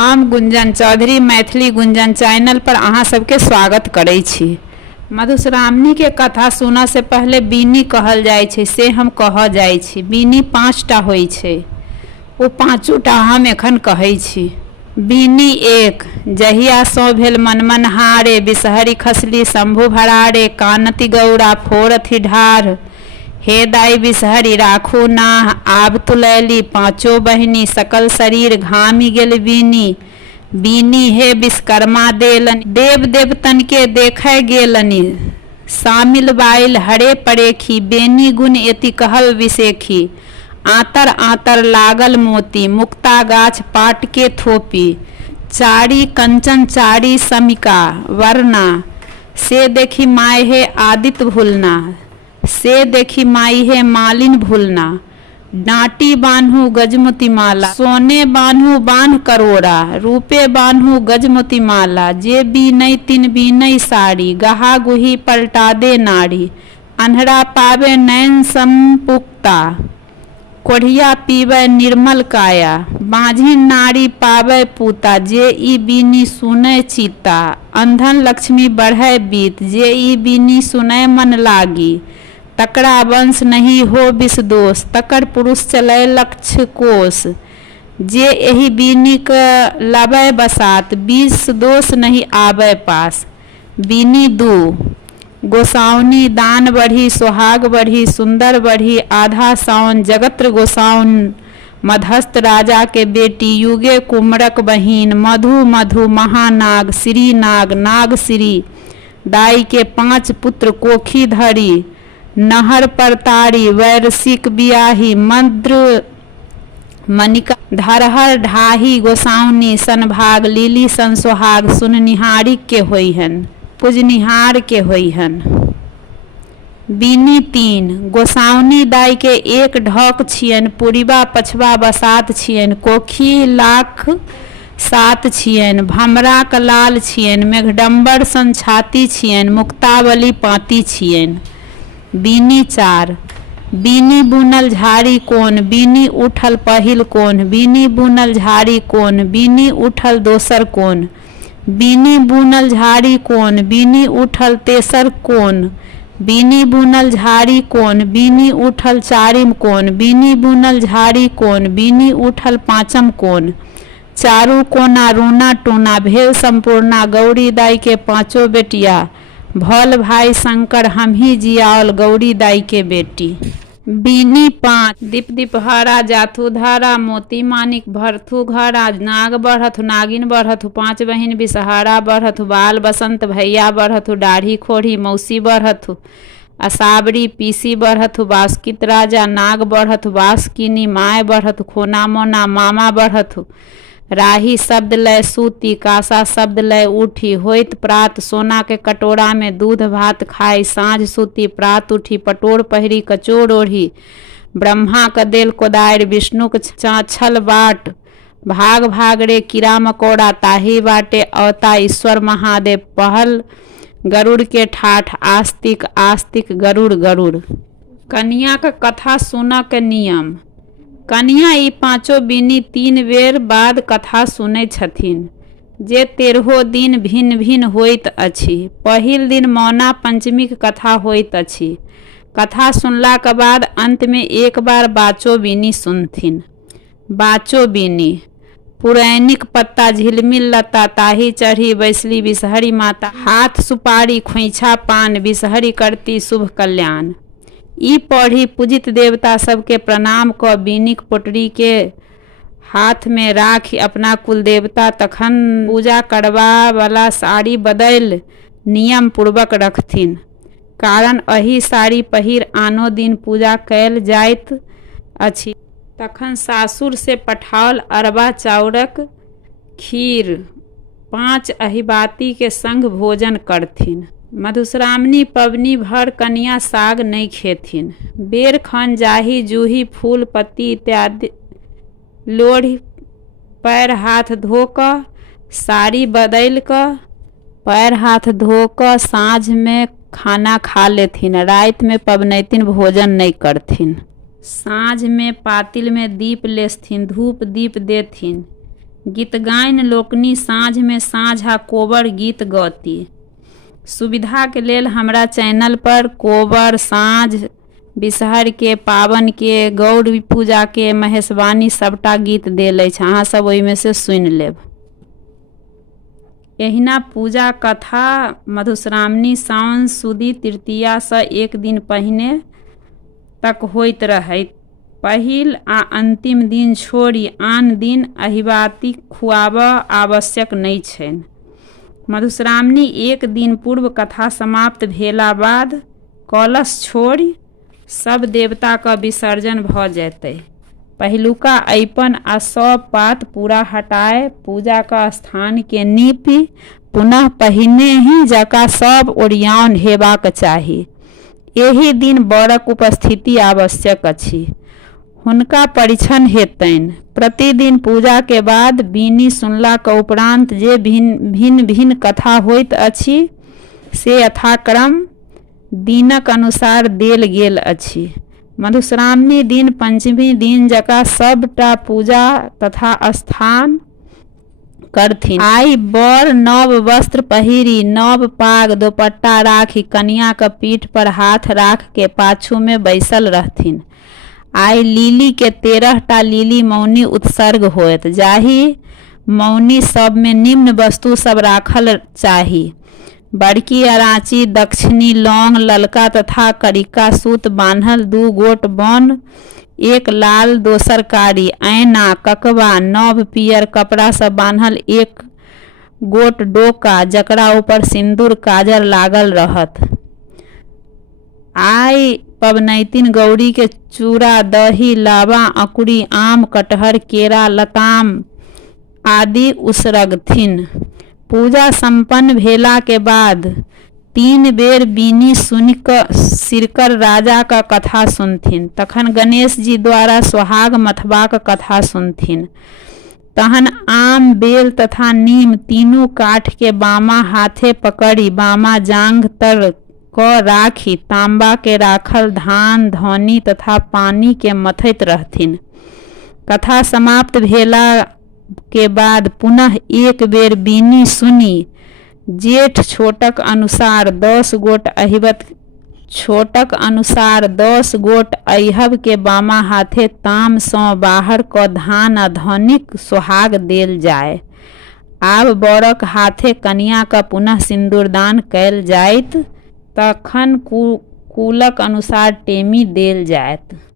हम गुंजन चौधरी मैथिली गुंजन चैनल पर अहाँ सबके स्वागत करै छी। मधुश्रावणी के कथा सुनऽ से पहले बीनी कहल जाइ छै से हम कह जाइ छी। बीनी 5टा होइ छै, ओ 5टा हम एखन कहै छी। बीनी 1। जहिया सो भेल मनमनहारे, बिसहरी खसली शंभु भरारे, कानति गौरा फोरथि ढार। हे दाई बिसहरी राखू नाह, आब तुलैली 5 बहिनी, सकल शरीर घामी गेल बीनी। बीनी हे विश्वकर्मा देलनि, देव देवतन के देखे गेलनि। शामिल बाइल हरे परेखी, बेनी गुण एति कहल विसेखी। आतर आतर लागल मोती, मुक्ता गाछ पाट के थोपी। चारी कंचन चारी समिका वरना, से देखी माय हे आदित्य भूलना। से देखी माई है मालिन भूलना। डांटी बान्हू गजमोती माला, सोने बान्हू बान्ह करोड़ा। रूपे बान्हू गजमोती माला, जे बीनई तिन बीनई साड़ी। गहा गुही पलटा दे नाड़ी, अन्हरा पावे नैन संपुक्ता। कोढ़िया पीवे निर्मल काया, बाँझिन नारी पावे पूता। जे ई बीनी सुनै चीता, अंधन लक्ष्मी बढ़ै बीत। जे ई बीनी सुनै मन लागी, तकरा वंश नहीं हो विष दोष। तकर पुरुष चलै लक्ष्य कोष, जे एही बीनी क लबै बसात। विष दोष नहीं आबै पास। बीनी 2। गोसाउनी दान बढ़ी, सोहाग बढ़ी, सुंदर बढ़ी। आधा साउन जगत्र गोसाउन, मधस्त राजा के बेटी। युगे कुमरक बहिन, मधु मधु महानाग। श्री नाग नाग श्री, दाई के 5 पुत्र कोखी धरी। नहर परतारी वैरसिक बियाही, मद्र मनिका धरहर ढाही। गोसाउनी सनभाग, लीली सन सोहाग। सुननिहारी के होइहन, पूजनिहार के होइहन। बीनी 3। गोसाउनी दाई के 1 ढक छियन, पुरिबा पछबा बसात छियन। कोखी लाख 7 छियन, भमरा क लाल छियन। मेघडम्बर सन छाती छियन, मुक्तावली पाती छियन। बीनी 4। बीनी बुनल झाड़ी कोन, बीनी उठल पहिल कोन। बीनी बुनल झाड़ी कोन, बीनी उठल दोसर कोन। बीनी बुनल झाड़ी कोन, बीनी उठल तेसर कोन। बीनी बुनल झाड़ी कोन, बीनी उठल चारिम कोन। बीनी बुनल झाड़ी कोन, बीनी उठल 5म कोन। चारू कोना रूना टूना, भेल संपूर्णा। गौरी दाई के 5 बेटिया, भल भाई शंकर हमही जियाल। गौरी दाई के बेटी। बीनी 5। दीप दीपहरा जाथू धारा, मोती मानिक भरथू घरा। नाग बढ़थु नागिन बढ़थु, 5 बहिन बिसहारा बढ़थु। बाल बसंत भैया बढ़थु, दाढ़ी खोड़ी मौसी बढ़थु। असाबरी पीसी बढ़थु, बासुकित राजा। नाग बढ़थु बासुकिनी, माय बढ़थु। खोना मोना मामा बढ़थु। राही शब्द लय सूती, कासा शब्द लय उठी। होइत प्रात सोना के कटोरा में, दूध भात खाई। साँझ सूती प्रात उठी, पटोर पहिरी कचोर ओढ़ी। ब्रह्मा क देल कोदारि, विष्णु क छल बाट। भाग भाग रे कीड़ा मकोड़ा, ताही बाटे अवता ईश्वर महादेव। पहल गरुड़ के ठाठ, आस्तिक आस्तिक गरुड़ गरुड़। कन्या क कथा सुनऽ के नियम। कन्या ई 5 बीनी 3 बेर बाद कथा सुनै छथिन, जे 13 दिन भिन्न भिन्न होइत अछि। पहिल दिन मौना पंचमीक कथा होइत अछि। कथा सुनलाक बाद अंत में 1 बार बाचो बीनी सुनथिन। बाचो बीनी। पुरैनिक पत्ता झिलमिल लता, ताही चढ़ी बैसली बिसहरी माता। हाथ सुपारी खोइछा पान, बिसहरी करती शुभ कल्याण। ई पढ़ी पूजित देवता सबके प्रणाम क बीनीक पोटरी के हाथ में राखी अपना कुल देवता तखन पूजा करबा वाला साड़ी बदल नियम पूर्वक रखथिन। कारण एही साड़ी पहिर आनो दिन पूजा कैल जाइत अछि। तखन सासुर से पठाओल अरबा चाउरक खीर 5 अहिबाती के संग भोजन करथिन। मधुश्रावणी पबनी भर कन्या साग नहीं खेथिन। बेर खन जाही जूही फूल पत्ती इत्यादि लोढ़ी पैर हाथ धो क, साड़ी बदल क, पैर हाथ धो क साँझ में खाना खा लेथिन। रात में पबनैतिन भोजन नहीं करथिन। साँझ में पातिल में दीप लेसथिन, धूप दीप देथिन। गीतगायन लोकनि साँझमे साँझा कोबर गीत गौती। सुविधा के लेल हमरा चैनल पर कोबर, साँझ, बिसहर के, पावन के, गौड़ पूजा के, महेशवाणी सबटा गीत देल अछि। अहाँ सब ओहिमे से सुनि लेब। एहिना पूजा कथा मधुश्रावणी सावन सुदी तृतीया से एक दिन पहिने तक होइत रहैत। पहिल आ अंतिम दिन छोड़ि आन दिन अहिबाती खुआबऽ आवश्यक नहि छनि। मधुश्रावणी एक दिन पूर्व कथा समाप्त भेला बाद कलश छोड़ि सब देवता का विसर्जन भऽ जेतै। पहिलुका अइपन आ सब पात पूरा हटाए पूजा का स्थान के नीपि पुनः पहिने ही जकाँ सब ओरियान हेबाक चाही। एहि दिन बरक उपस्थिति आवश्यक अछि। हुनका परिछन हेतनि। प्रतिदिन पूजा के बाद बीनी सुनला के उपरांत जे भिन्न भिन्न कथा होइत अछि से यथाक्रम दिनक अनुसार देल गेल अछि। मधुश्रावणी दिन पंचमी दिन जकाँ सबटा पूजा तथा स्थान करथिन। आइ बर नव वस्त्र पहिरी नव पाग दोपट्टा राखी कन्या के पीठ पर हाथ राख के पाछू में बैसल रहथिन। आइ लिली के 13टा लिली मौनी उत्सर्ग होयत, जाहि मौनी सब में निम्न वस्तु सब राखल चाही। बड़की अराची, दक्षिणी, लौंग, ललका तथा करिका सूत बान्हल 2 गोट बन, एक लाल दोसर कारी, ऐना, ककबा, नव पियर कपड़ा से बान्हल 1 गोट डोका जकरा ऊपर सिंदूर काजर लागल रहत। आइ पबनैतिन गौरी के चूड़ा, दही, लावा, अकुरी, आम, कटहर, केरा, लताम आदि उसरगथिन। पूजा संपन्न भेला के बाद 3 बेर बीनी सुनि कऽ सिरकर राजा का कथा सुनथिन। तखन गणेश जी द्वारा सोहाग मथबाक कथा सुनथिन। तहन आम, बेल तथा नीम तीनू काठ के बामा हाथे पकड़ी बामा जांघ तर क राखी तांबा के राखल धान, धौनी तथा पानी के मथैत रहथिन। कथा समाप्त भेला के बाद पुनः एक बेर बीनी सुनी जेठ छोटक अनुसार 10 गोट अहिबत छोटक अनुसार 10 गोट अहिब के बामा हाथे ताम सँ बाहर क धान आ धौनीक सोहाग देल जाय। आब बरक हाथे कन्या का पुनः सिंदूरदान कयल जाइत। तखन कुलक अनुसार टेमी देल जायत।